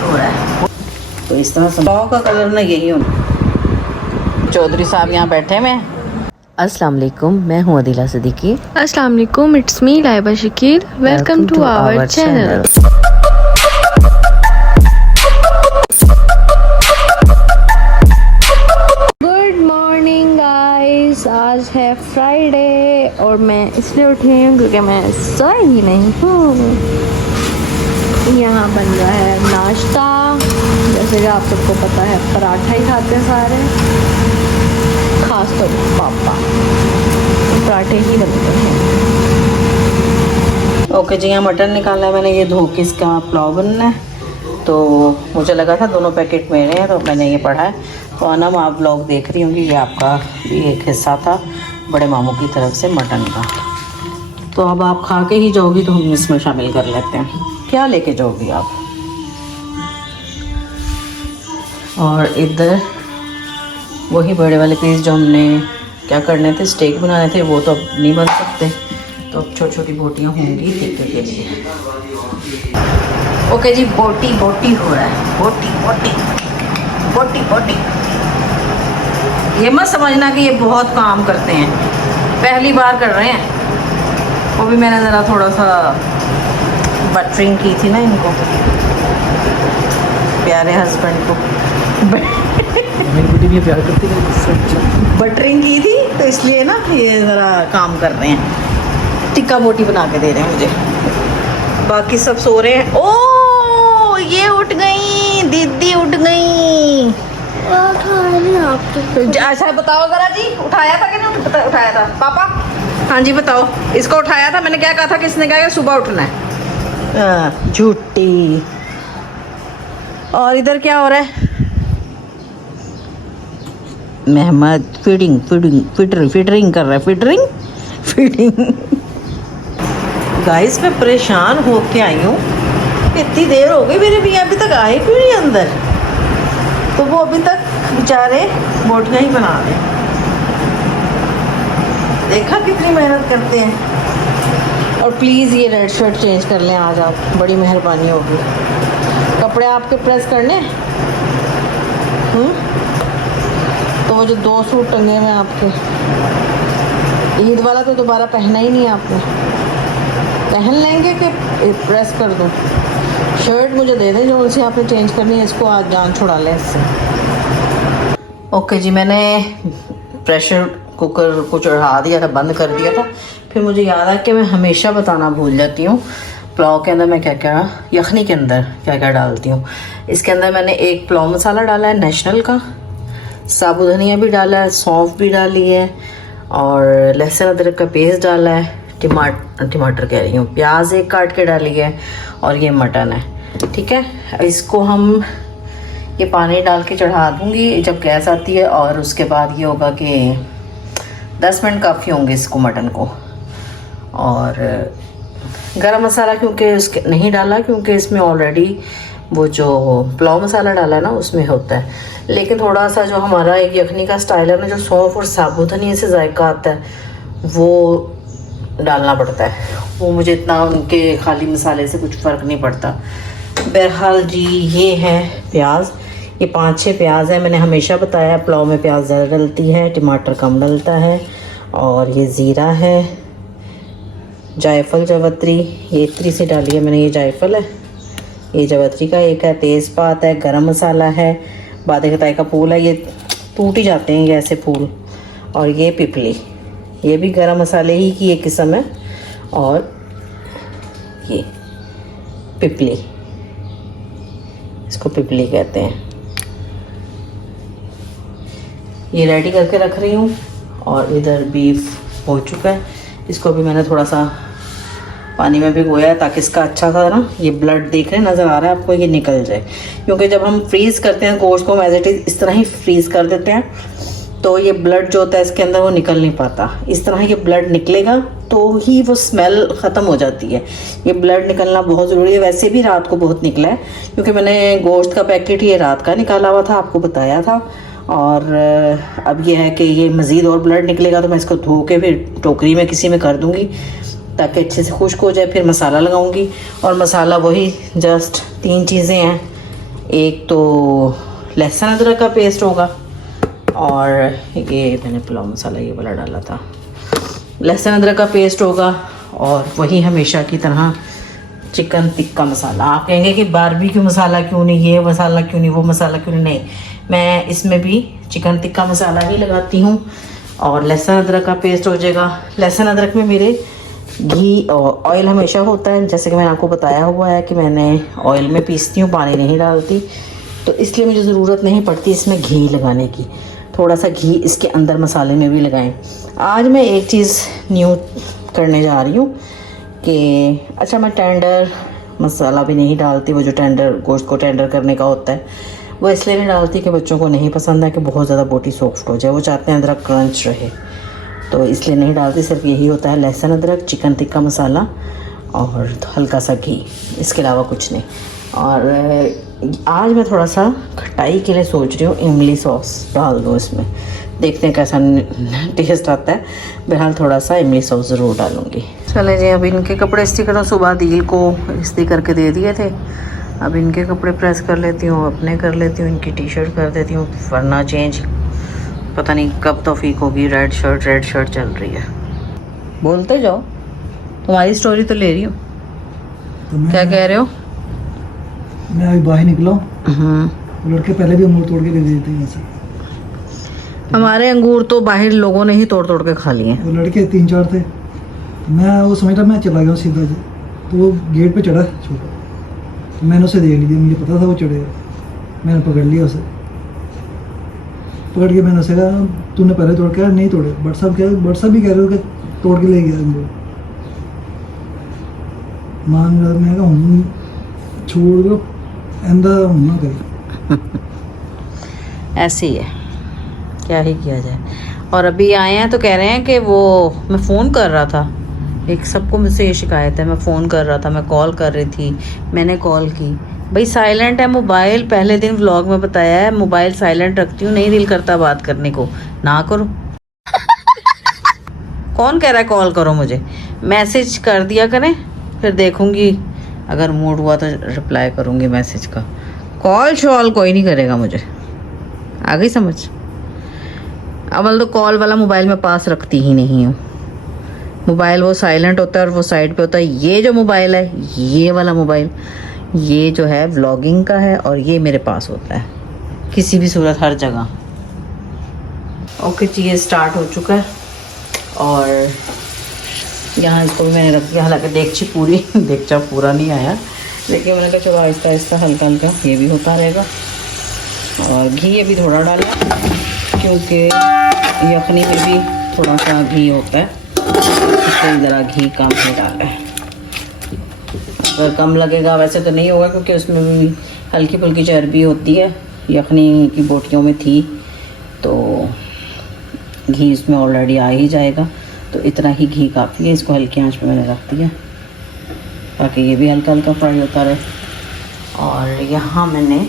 हो रहा है। तो इस तरह से का कलर ना यही होना। चौधरी साहब यहाँ बैठे हुए हैं। अस्सलाम वालेकुम, मैं हूँ अदिला सिद्दीकी। अस्सलाम वालेकुम, it's me Laiba Shakeel. Welcome to our channel. Good morning guys, आज है फ्राइडे और मैं इसलिए उठी हूँ क्योंकि मैं सोई ही नहीं हूँ। यहाँ बन रहा है नाश्ता, जैसे कि आप सबको पता है पराठा ही खाते हैं सारे, खास तौर पर पापा पराठे ही बनते हैं। ओके जी, यहाँ मटन निकाला है मैंने, ये धो के इसका पुलाव बनना है। तो मुझे लगा था दोनों पैकेट मेरे हैं तो मैंने ये पढ़ा है। तो अनम आप ब्लॉग देख रही होंगी, ये आपका भी एक हिस्सा था बड़े मामू की तरफ से मटन का। तो अब आप खा के ही जाओगी तो हम इसमें शामिल कर लेते हैं। क्या लेके जाओगी आप? और इधर वही बड़े वाले पीस जो हमने क्या करने थे, स्टेक बनाने थे, वो तो अब नहीं बन सकते, तो अब छोटी छोटी बोटियाँ होंगी टिक्के के लिए। ओके जी, बोटी बोटी हो रहा है, बोटी बोटी बोटी बोटी। ये मत समझना कि ये बहुत काम करते हैं, पहली बार कर रहे हैं। वो भी मैंने ज़रा थोड़ा सा बटरिंग की थी ना इनको, प्यारे हस्बैंड को भी प्यार करती है, बटरिंग की थी तो इसलिए ना ये ज़रा काम कर रहे हैं, टिक्का बोटी बना के दे रहे हैं मुझे। बाकी सब सो रहे हैं। ओ ये उठ गई, दीदी उठ गई। अच्छा बताओ ज़रा जी, उठाया था कि नहीं उठाया था पापा? हाँ जी बताओ, इसको उठाया था मैंने। क्या कहा था, किसने कहा कि सुबह उठना है? झूठी। और इधर क्या हो रहा है? मेहमद फीडिंग फीडिंग फिटरिंग कर रहा है, फीडिंग। गाइस मैं परेशान हो के आई हूँ, इतनी देर हो गई मेरे भैया अभी तक आए क्यों नहीं अंदर। तो वो अभी तक बेचारे बोटियाँ ही बना रहे हैं। देखा कितनी मेहनत करते हैं। और प्लीज़ ये रेड शर्ट चेंज कर लें आज आप, बड़ी मेहरबानी होगी। कपड़े आपके प्रेस करने तो वो जो 2 सूट टंगे हुए आपके, ईद वाला तो दोबारा पहना ही नहीं आपने। पहन लेंगे कि प्रेस कर दूँ? शर्ट मुझे दे दें जो उनसे आपने चेंज करनी है, इसको आज जान छुड़ा लें इससे। ओके जी, मैंने प्रेशर कुकर को चढ़ा दिया था, बंद कर दिया था। फिर मुझे याद आया कि मैं हमेशा बताना भूल जाती हूँ पुलाव के अंदर मैं क्या क्या, यखनी के अंदर क्या क्या डालती हूँ। इसके अंदर मैंने एक पुलाव मसाला डाला है नेशनल का, साबुत धनिया भी डाला है, सौंफ भी डाली है, और लहसुन अदरक का पेस्ट डाला है, टमाटर कह रही हूँ, प्याज एक काट के डाली है, और ये मटन है। ठीक है, इसको हम ये पानी डाल के चढ़ा दूँगी जब गैस आती है। और उसके बाद ये होगा कि 10 मिनट काफ़ी होंगे इसको, मटन को। और गरम मसाला क्योंकि उसके नहीं डाला, क्योंकि इसमें ऑलरेडी वो जो पुलाव मसाला डाला है ना उसमें होता है। लेकिन थोड़ा सा जो हमारा एक यखनी का स्टाइल है ना, जो सौंफ और साबुत धनिया से जायका आता है वो डालना पड़ता है। वो मुझे इतना उनके खाली मसाले से कुछ फ़र्क नहीं पड़ता। बहरहाल जी, ये है प्याज, ये 5-6 प्याज है। मैंने हमेशा बताया पुलाव में प्याज ज़्यादा डलती है, टमाटर कम डलता है। और ये ज़ीरा है, जायफल जवत्री, ये इतनी सी डाली है मैंने, ये जायफल है, ये जवत्री का एक है, तेज़पात है, गरम मसाला है, बादे खताई का फूल है, ये टूट ही जाते हैं ये ऐसे फूल। और ये पिपली, ये भी गरम मसाले ही की एक किस्म है। और ये पिपली, इसको पिपली कहते हैं। ये रेडी करके रख रही हूँ। और इधर बीफ हो चुका है, इसको भी मैंने थोड़ा सा पानी में भिगोया है ताकि इसका अच्छा सा ना, ये ब्लड देख रहे नज़र आ रहा है आपको, ये निकल जाए। क्योंकि जब हम फ्रीज़ करते हैं गोश्त को, एज इट इज़ इस तरह ही फ्रीज़ कर देते हैं, तो ये ब्लड जो होता है इसके अंदर वो निकल नहीं पाता। इस तरह ये ब्लड निकलेगा तो ही वो स्मेल ख़त्म हो जाती है। ये ब्लड निकलना बहुत ज़रूरी है। वैसे भी रात को बहुत निकला है, क्योंकि मैंने गोश्त का पैकेट ये रात का निकाला हुआ था, आपको बताया था। और अब ये है कि ये मज़ीद और ब्लड निकलेगा तो मैं इसको धो के फिर टोकरी में किसी में कर दूँगी ताकि अच्छे से खुश्क हो जाए। फिर मसाला लगाऊंगी, और मसाला वही जस्ट 3 चीज़ें हैं, एक तो लहसुन अदरक का पेस्ट होगा और ये मैंने पुलाव मसाला ये वाला डाला था, लहसुन अदरक का पेस्ट होगा और वही हमेशा की तरह चिकन टिक्का मसाला। आप कहेंगे कि बारबेक्यू मसाला क्यों नहीं, ये मसाला क्यों नहीं, वो मसाला क्यों नहीं, मैं इसमें भी चिकन टिक्का मसाला ही लगाती हूँ। और लहसुन अदरक का पेस्ट हो जाएगा। लहसुन अदरक में मेरे घी और ऑयल हमेशा होता है, जैसे कि मैंने आपको बताया हुआ है कि मैंने ऑयल में पीसती हूँ, पानी नहीं डालती, तो इसलिए मुझे ज़रूरत नहीं पड़ती इसमें घी लगाने की। थोड़ा सा घी इसके अंदर मसाले में भी लगाएं। आज मैं एक चीज़ न्यू करने जा रही हूँ कि अच्छा, मैं टेंडर मसाला भी नहीं डालती, वो जो टेंडर गोश्त को टेंडर करने का होता है वो इसलिए नहीं डालती कि बच्चों को नहीं पसंद है कि बहुत ज़्यादा बोटी सॉफ्ट हो जाए, वो चाहते हैं अदरक क्रंच रहे, तो इसलिए नहीं डालती। सिर्फ यही होता है लहसुन अदरक, चिकन टिक्का मसाला और हल्का सा घी, इसके अलावा कुछ नहीं। और आज मैं थोड़ा सा खटाई के लिए सोच रही हूँ इमली सॉस डाल दूँ इसमें, देखते हैं कैसा टेस्ट आता है। बहरहाल थोड़ा सा इमली सॉस ज़रूर डालूँगी। चले जी, अभी इनके कपड़े इस्त्री करो, सुबह दिल को इस्त्री करके दे दिए थे, अब इनके कपड़े प्रेस कर लेती हूँ, अपने कर लेती हूँ, इनकी टी शर्ट कर देती हूँ, वरना चेंज पता नहीं कब तौफीक होगी। रेड शर्ट चल रही है। बोलते जाओ, तुम्हारी स्टोरी तो ले रही हूँ। तो क्या कह रहे हो? मैं अभी बाहर निकला हूँ, लड़के पहले भी अंगूर तोड़ के दे देते हैं ऐसे। हमारे अंगूर तो बाहर लोगों ने ही तोड़ तोड़ के खा लिए। वो लड़के 3-4 थे, मैं वो समझ रहा मैं चला गया सीधा से, तो वो गेट पे चढ़ा छोटा, तो मैंने उसे देख लिया, मुझे पता था वो चढ़ेगा, मैंने पकड़ लिया उसे। पकड़ के मैंने उसे कहा तूने पहले तोड़ के नहीं तोड़े, बट साहब भी कह रहे हो कि तोड़ के ले गया अंगूर। मान रहा मैं कहा छोड़ दो, ऐंदा ना करें। ऐसे ही है, क्या ही किया जाए। और अभी आए हैं तो कह रहे हैं कि वो मैं फ़ोन कर रहा था, एक सबको मुझसे ये शिकायत है, मैं फ़ोन कर रहा था, मैं कॉल कर रही थी, मैंने कॉल की, भाई साइलेंट है मोबाइल। पहले दिन व्लॉग में बताया है मोबाइल साइलेंट रखती हूँ, नहीं दिल करता बात करने को, ना करो। कौन कह रहा है कॉल करो मुझे? मैसेज कर दिया करें, फिर देखूंगी, अगर मूड हुआ तो रिप्लाई करूंगी मैसेज का। कॉल शॉल कोई नहीं करेगा मुझे, आ गई समझ? अवल तो कॉल वाला मोबाइल मैं पास रखती ही नहीं हूँ। मोबाइल वो साइलेंट होता है और वो साइड पे होता है। ये जो मोबाइल है, ये वाला मोबाइल, ये जो है व्लॉगिंग का है और ये मेरे पास होता है किसी भी सूरत, हर जगह। ओके जी, ये स्टार्ट हो चुका है और यहाँ इसको भी मैंने रख दिया, हालांकि देगचा पूरा नहीं आया, लेकिन मैंने कहा चलो आहिस्ता आहिस्ता हल्का हल्का ये भी होता रहेगा। और घी अभी थोड़ा डाला क्योंकि यखनी में भी थोड़ा सा घी होता है, इसलिए ज़रा घी कम ही डाला है। अगर कम लगेगा वैसे तो नहीं होगा, क्योंकि उसमें भी हल्की फुल्की चर्बी होती है, यखनी की बोटियों में थी, तो घी इसमें ऑलरेडी आ ही जाएगा, तो इतना ही घी काफ़ी है। इसको हल्की आंच पे मैंने रख दिया ताकि ये भी हल्का हल्का फ्राई होता रहे। और यहाँ मैंने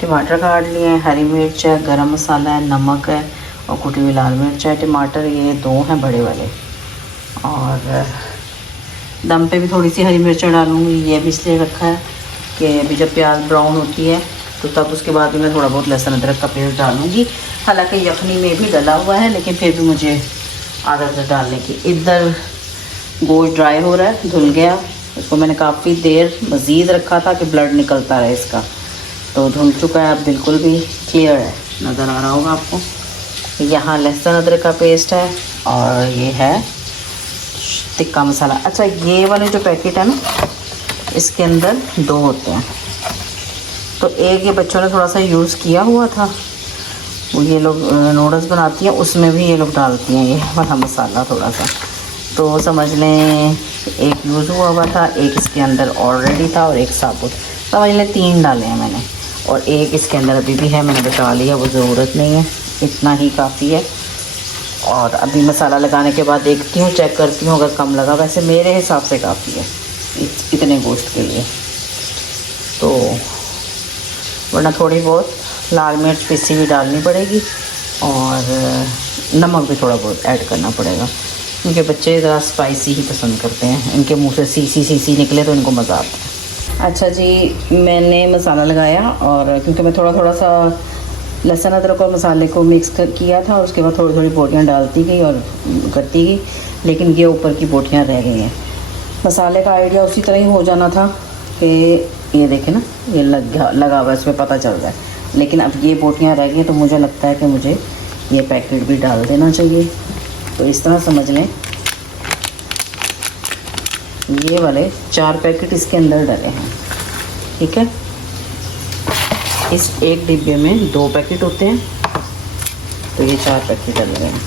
टमाटर काट लिए हैं, हरी मिर्च है, गरम मसाला है, नमक है और कुटी हुई लाल मिर्च है। टमाटर ये 2 हैं बड़े वाले, और दम पे भी थोड़ी सी हरी मिर्च डालूँगी। ये भी इसलिए रखा है कि अभी जब प्याज ब्राउन होती है तो तब उसके बाद मैं थोड़ा बहुत लहसुन अदरक का पेस्ट डालूँगी। हालांकि यखनी में भी डला हुआ है, लेकिन फिर भी मुझे आदत है डालने की। इधर गोश्त ड्राई हो रहा है, धुल गया, इसको मैंने काफ़ी देर मज़ीद रखा था कि ब्लड निकलता रहे इसका, तो धुल चुका है, अब बिल्कुल भी क्लियर है, नज़र आ रहा होगा आपको। यहाँ लहसुन अदरक का पेस्ट है और ये है टिक्का मसाला। अच्छा, ये वाले जो पैकेट है ना, इसके अंदर 2 होते हैं, तो एक ये बच्चों ने थोड़ा सा यूज़ किया हुआ था, वो ये लोग नूडल्स बनाती हैं, उसमें भी ये लोग डालती हैं ये वाला मसाला थोड़ा सा, तो समझ लें एक यूज़ हुआ था, एक इसके अंदर ऑलरेडी था और एक साबुत, समझ लें 3 डाले हैं मैंने, और एक इसके अंदर अभी भी है, मैंने बचा लिया, वो ज़रूरत नहीं है, इतना ही काफ़ी है। और अभी मसाला लगाने के बाद देखती हूँ, चेक करती हूँ, अगर कम लगा, वैसे मेरे हिसाब से काफ़ी है इतने गोश्त के लिए, तो वरना थोड़ी बहुत लाल मिर्च पीसी भी डालनी पड़ेगी और नमक भी थोड़ा बहुत ऐड करना पड़ेगा, क्योंकि बच्चे ज़रा स्पाइसी ही पसंद करते हैं, इनके मुंह से सी सी निकले तो इनको मज़ा आता है। अच्छा जी, मैंने मसाला लगाया और क्योंकि मैं थोड़ा थोड़ा सा लहसुन अदरक और मसाले को मिक्स किया था और उसके बाद थोड़ी थोड़ी बोटियाँ डालती गई और करती गई, लेकिन ये ऊपर की बोटियाँ रह गई हैं। मसाले का आइडिया उसी तरह ही हो जाना था कि ये देखें ना, ये लगा हुआ है, इसमें पता चल रहा है, लेकिन अब ये बोटियाँ रह गई तो मुझे लगता है कि मुझे ये पैकेट भी डाल देना चाहिए। तो इस तरह समझ लें, ये वाले 4 पैकेट इसके अंदर डले हैं, ठीक है। इस एक डिब्बे में 2 पैकेट होते हैं, तो ये 4 पैकेट डल रहे हैं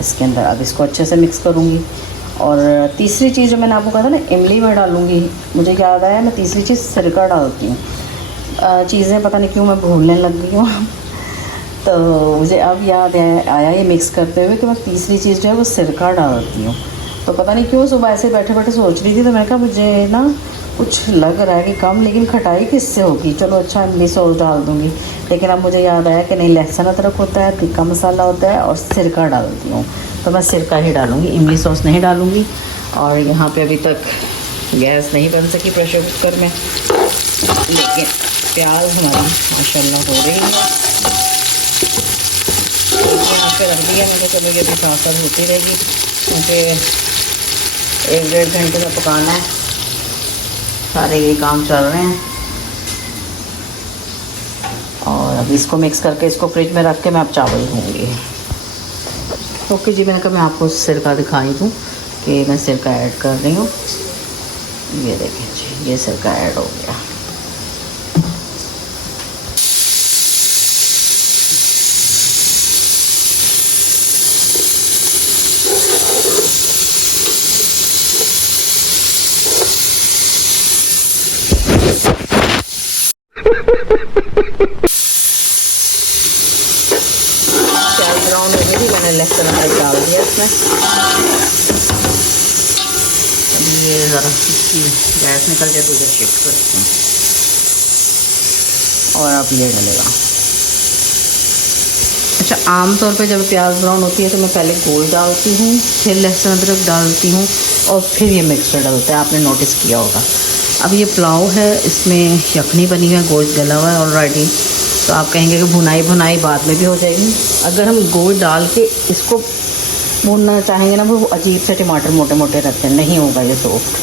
इसके अंदर। अब इसको अच्छे से मिक्स करूँगी। और तीसरी चीज़ जो मैंने आपको कहा था ना, इमली में डालूँगी, मुझे याद आया मैं तीसरी चीज़ सिरका डालती हूँ। चीज़ें पता नहीं क्यों मैं भूलने लग गई हूँ तो मुझे अब याद आया ये मिक्स करते हुए कि मैं तीसरी चीज़ जो है वो सिरका डालती हूँ। तो पता नहीं क्यों सुबह ऐसे बैठे बैठे सोच रही थी, तो मैंने कहा मुझे ना कुछ लग रहा है कि कम, लेकिन खटाई किससे होगी, चलो अच्छा इमली सॉस डाल दूँगी। लेकिन अब मुझे याद आया कि नहीं, लहसुन अदरक होता है, तिक्का मसाला होता है और सिरका डालती हूँ, तो मैं सिरका ही डालूँगी, इमली सॉस नहीं डालूँगी। और यहाँ पे अभी तक गैस नहीं बन सकी प्रेशर कुकर में, लेकिन प्याज हमारी माशाल्लाह हो रही है। यहाँ पे रख दिया मैंने, चलो ये भी साथ साथ होती रहेगी क्योंकि 1-1.5 घंटे में पकाना है। सारे ये काम चल रहे हैं और अब इसको मिक्स करके इसको फ्रिज में रख के मैं अब चावल धोऊँगी। ओके जी, मैंने कहा मैं आपको सिरका दिखाई दूँ कि मैं सिरका ऐड कर रही हूँ। ये देखें जी, ये सिरका ऐड हो गया। प्याज ब्राउन हो गई, मैंने लहसुन अदरक डाल दिया इसमें। अभी ये ज़रा इसकी गैस निकल जाए तो इधर शिफ्ट करते हैं और अब ये डलेगा। अच्छा, आम तौर पे जब प्याज ब्राउन होती है तो मैं पहले गोश्त डालती हूँ, फिर लहसुन अदरक डालती हूँ और फिर ये मिक्सर डलता है, आपने नोटिस किया होगा। अब ये पुलाव है, इसमें यखनी बनी है, गोश्त गला हुआ है ऑलरेडी, तो आप कहेंगे कि भुनाई बाद में भी हो जाएगी। अगर हम गोश्त डाल के इसको भूनना चाहेंगे ना, वो अजीब से टमाटर मोटे मोटे रखते हैं, नहीं होगा ये सॉफ्ट,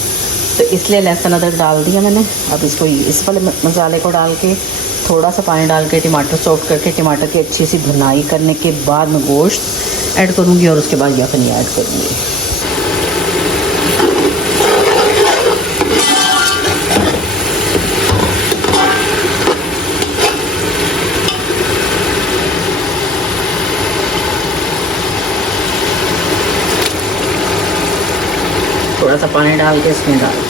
तो इसलिए लहसुन अदरक डाल दिया मैंने। अब इसको इस वाले मसाले को डाल के थोड़ा सा पानी डाल के टमाटर सॉफ्ट करके टमाटर की अच्छी सी भुनाई करने के बाद मैं गोश्त ऐड करूँगी और उसके बाद यखनी ऐड करूँगी। थोड़ा सा पानी डाल के इसमें डाल,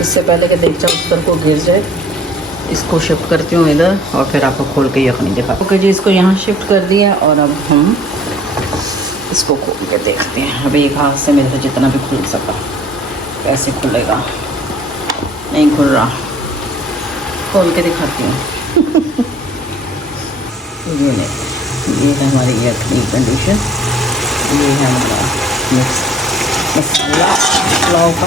इससे पहले कि देगचा उत्तर को गिर जाए इसको शिफ्ट करती हूँ इधर और फिर आपको खोल के यखनी दिखा। ओके जी, इसको यहाँ शिफ्ट कर दिया और अब हम इसको खोल के देखते हैं। अभी एक हाथ से मेरे से जितना भी खुल सका, कैसे खुलेगा, नहीं खुल रहा, खोल के दिखाती हूँ। ये है हमारी यखनी कंडीशन, ये है हमारा मिक्स मसाला पुलाव का।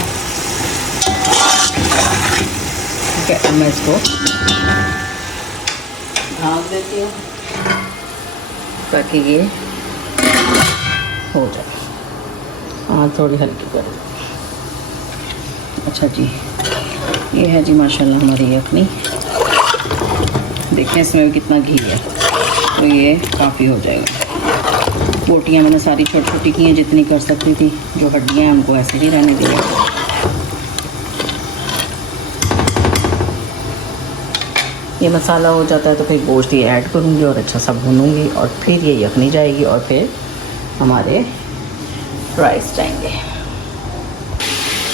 ठीक है, अब मैं इसको ढाँक देती हूँ ताकि ये हो जाए। हाँ, थोड़ी हल्की कर। अच्छा जी, ये है जी माशाल्लाह हमारी यखनी। देखें इसमें भी कितना घी है, तो ये काफ़ी हो जाएगा। बोटियाँ मैंने सारी छोटी छोटी की हैं जितनी कर सकती थी, जो हड्डियाँ हैं उनको ऐसे ही रहने दिया। ये मसाला हो जाता है तो फिर गोश्त ये ऐड करूँगी और अच्छा सा भूनूँगी और फिर ये यखनी जाएगी और फिर हमारे राइस जाएंगे।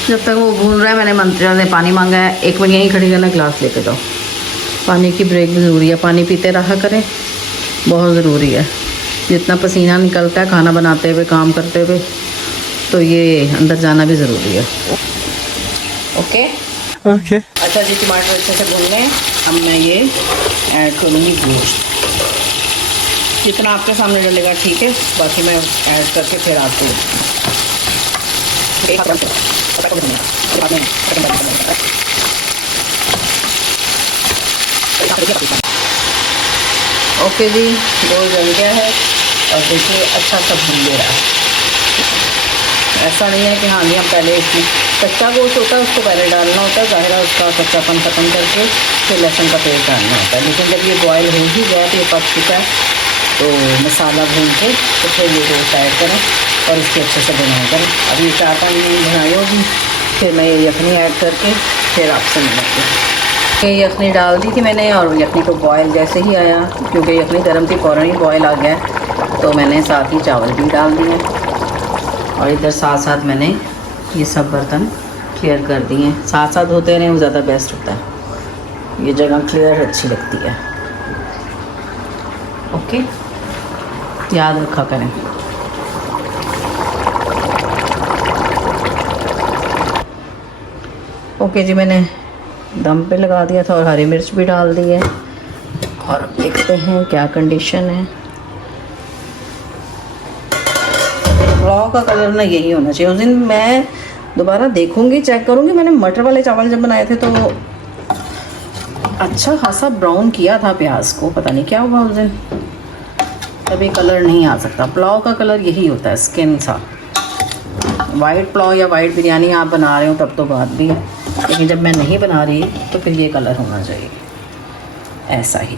जब तक वो भून रहा है, मैंने मंत्रिया से पानी मांगा है। 1 मिनट यहीं खड़ी रहना, गिलास लेके जाओ। पानी की ब्रेक भी ज़रूरी है, पानी पीते रहा करें, बहुत ज़रूरी है। जितना पसीना निकलता है खाना बनाते हुए, काम करते हुए, तो ये अंदर जाना भी ज़रूरी है। Okay okay. अच्छा जी, टमाटर अच्छे से भून लें। अब मैं ये ऐड करूँगी गोश्त, जितना आपके सामने डलेगा ठीक है, बाकी मैं ऐड करके फिर आपको ओके जी, गोश्त जल गया है और देखिए अच्छा सा भून ले रहा है। ऐसा नहीं है कि हाँ जी हम पहले इसमें कच्चा गोश्त होता है उसको पहले डालना होता है, ज़ाहिर है उसका कच्चापन ख़त्म करके फिर लहसुन का पेस्ट डालना होता है। लेकिन जब ये बॉयल हो ही गया तो ये पक चुका है, तो मसाला भून के तो फिर ये गोश्त ऐड करें और इसकी अच्छे से बुनाई करें। अब ये 4-5 मिनट बुनाई होगी, फिर मैं ये यखनी ऐड करके फिर आपसे मिलूँगी। ये यखनी डाल दी थी मैंने और यखनी को बॉयल जैसे ही आया, क्योंकि यखनी गर्म थी, फ़ौरन ही बॉयल आ गया, तो मैंने साथ ही चावल भी डाल दिए और इधर साथ साथ मैंने ये सब बर्तन क्लियर कर दिए हैं। साथ साथ होते रहें वो ज़्यादा बेस्ट होता है, ये जगह क्लियर अच्छी लगती है। ओके, याद रखा करें। ओके जी, मैंने दम पे लगा दिया था और हरी मिर्च भी डाल दी है और अब देखते हैं क्या कंडीशन है। पुलाव का कलर ना यही होना चाहिए। उस दिन मैं दोबारा देखूंगी, चेक करूंगी, मैंने मटर वाले चावल जब बनाए थे तो अच्छा खासा ब्राउन किया था प्याज को, पता नहीं क्या हुआ उस दिन, तभी कलर नहीं आ सकता। पुलाव का कलर यही होता है, स्किन सा। वाइट पुलाव या वाइट बिरयानी आप बना रहे हो तब तो बात भी है, लेकिन जब मैं नहीं बना रही तो फिर ये कलर होना चाहिए ऐसा ही।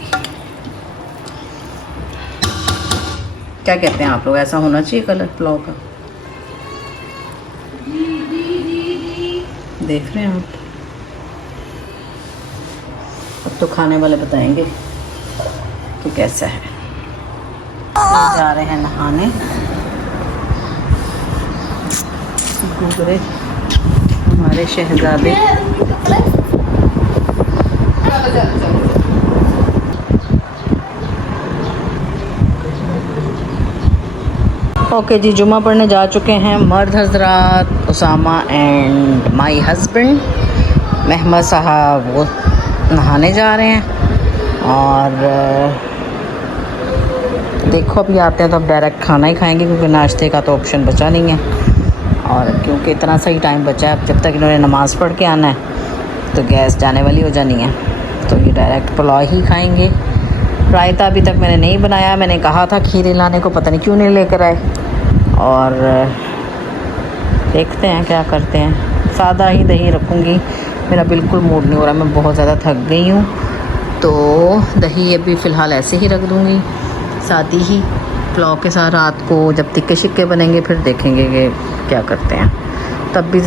क्या कहते हैं आप लोग, ऐसा होना चाहिए कलर पुलाव का? देख रहे हैं आप? अब तो खाने वाले बताएंगे कि कैसा है। जा रहे हैं नहाने, गुजरे हमारे शहजादे। ओके जी, जुमा पढ़ने जा चुके हैं मर्द हजरात, Usama and my husband. Muhammad साहब वो नहाने जा रहे हैं और देखो अभी आते हैं तो अब डायरेक्ट खाना ही खाएंगे, क्योंकि नाश्ते का तो ऑप्शन बचा नहीं है। और क्योंकि इतना सही टाइम बचा है, अब जब तक इन्होंने नमाज़ पढ़ के आना है तो गैस जाने वाली हो जानी है, तो ये डायरेक्ट पुलाव ही खाएंगे। रायता अभी तक मैंने नहीं बनाया, मैंने कहा था खीरे लाने को, पता नहीं क्यों नहीं लेकर आए। और देखते हैं क्या करते हैं, सादा ही दही रखूँगी, मेरा बिल्कुल मूड नहीं हो रहा, मैं बहुत ज़्यादा थक गई हूँ, तो दही अभी फ़िलहाल ऐसे ही रख दूँगी सादी ही। पुलाव के साथ रात को जब तिक्के शिक्के बनेंगे फिर देखेंगे कि क्या करते हैं। तब भी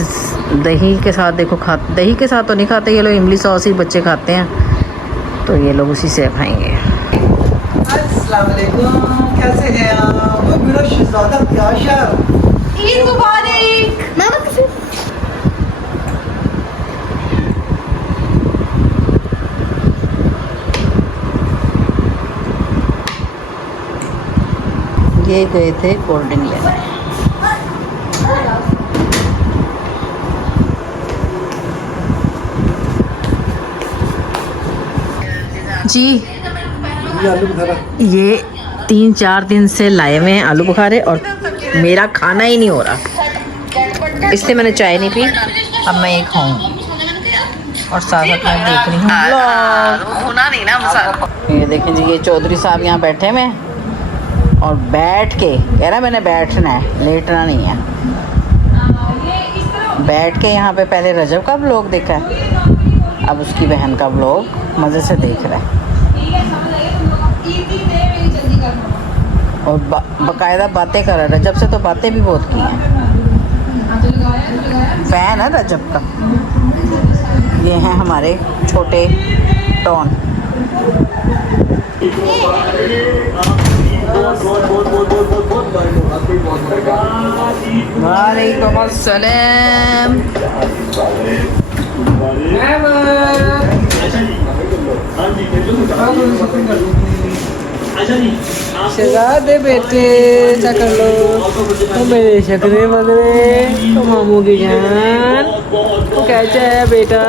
दही के साथ देखो दही के साथ तो नहीं खाते ये लोग, इमली सॉस ही बच्चे खाते हैं, तो ये लोग उसी से खाएंगे। अस्सलाम वालेकुम, कैसे हैं आप? वो मेरा शहजादा प्याशा। ईद मुबारक। ये गए थे कोल्ड ड्रिंक लेने। जी ये आलू बुखारा ये 3-4 दिन से लाए हुए हैं आलू बुखारे और मेरा खाना ही नहीं हो रहा, इसलिए मैंने चाय नहीं पी। अब मैं ये खाऊंगी और साथ साथ मैं देख रही हूँ। ये देखें जी, ये चौधरी साहब यहाँ बैठे हुए हैं और बैठ के कह रहा मैंने बैठना है, लेटना नहीं है। बैठ के यहाँ पे पहले रजब का व्लॉग देखा है, अब उसकी बहन का व्लॉग मज़े से देख रहा है और बाकायदा बातें कर रहा है। रजब से तो बातें भी बहुत की हैं, फैन है रजब का। ये हैं हमारे छोटे टॉन। वालेकुम अस्सलाम। शहजादे बेटे ऐसा कर लो तो मेरे शकरे वगरे तो मामू की जान तो कैसा है बेटा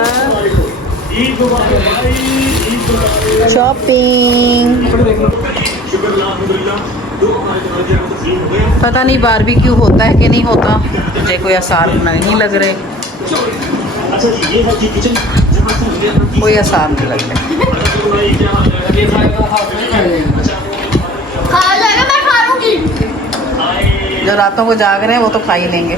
शॉपिंग। पता नहीं बारबेक्यू होता है कि नहीं होता, मुझे कोई आसार नहीं लग रहे, कोई आसार नहीं लग रहे। खा जाएगा, मैं खा लूंगी। जो रातों को जाग रहे हैं वो तो खा ही लेंगे।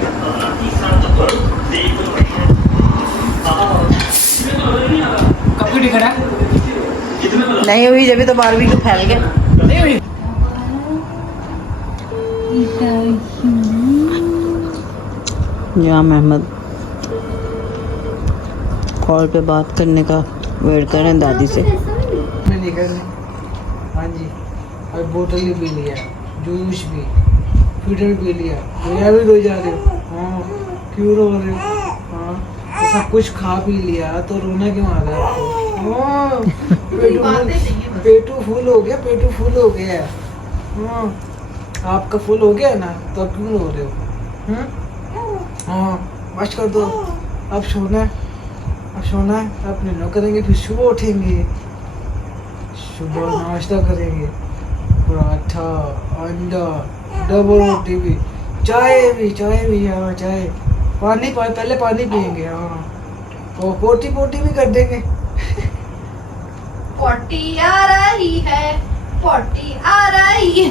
नहीं हुई जब भी तो बारबेक्यू फैल गया। जाम अहमद कॉल पे बात करने का वेट कर रहे हैं दादी से। मैं नहीं कर हाँ जी, और बोतल भी पी लिया, जूस भी, फीडर पी लिया, रोया भी रो जा रहे हो। हाँ, क्यों रो रहे हो? हाँ, तो सब कुछ खा पी लिया तो रोना क्यों आ रहा है आपको? हाँ, पेटू फुल हो गया, पेटू फुल हो गया। हाँ, आपका फुल हो गया ना, तो अब क्यों रो रहे हो? हाँ, बस कर दो, अब सोना है, अब सोना है, अब निन्नो करेंगे, फिर सुबह उठेंगे, सुबह नाश्ता करेंगे, पराठा, अंडा, डबल रोटी भी, चाय भी, हाँ चाय, पानी पहले पानी पियेंगे, हाँ, और पोटी भी कर देंगे। पोटी आ रही है, पोटी आ रही है।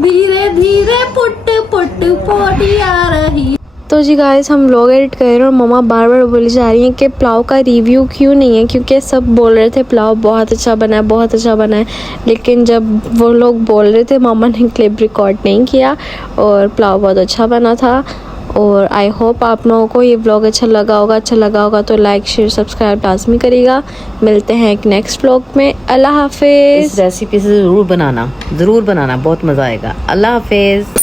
धीरे धीरे पुट पुट पोटी आ रही। तो जी गाइस हम लोग एडिट कर रहे हैं और मम्मा बार बार बोली जा रही हैं कि पुलाव का रिव्यू क्यों नहीं है, क्योंकि सब बोल रहे थे पुलाव बहुत अच्छा बना है, बहुत अच्छा बना है, लेकिन जब वो लोग बोल रहे थे मामा ने क्लिप रिकॉर्ड नहीं किया और पुलाव बहुत अच्छा बना था। और आई होप आप लोगों को ये व्लॉग अच्छा लगा होगा तो लाइक शेयर सब्सक्राइब लाजमी करिएगा। मिलते हैं एक नेक्स्ट व्लॉग में। अल्लाह हाफिज़। इस रेसिपी से ज़रूर बनाना, बहुत मज़ा आएगा। अल्लाह हाफिज़।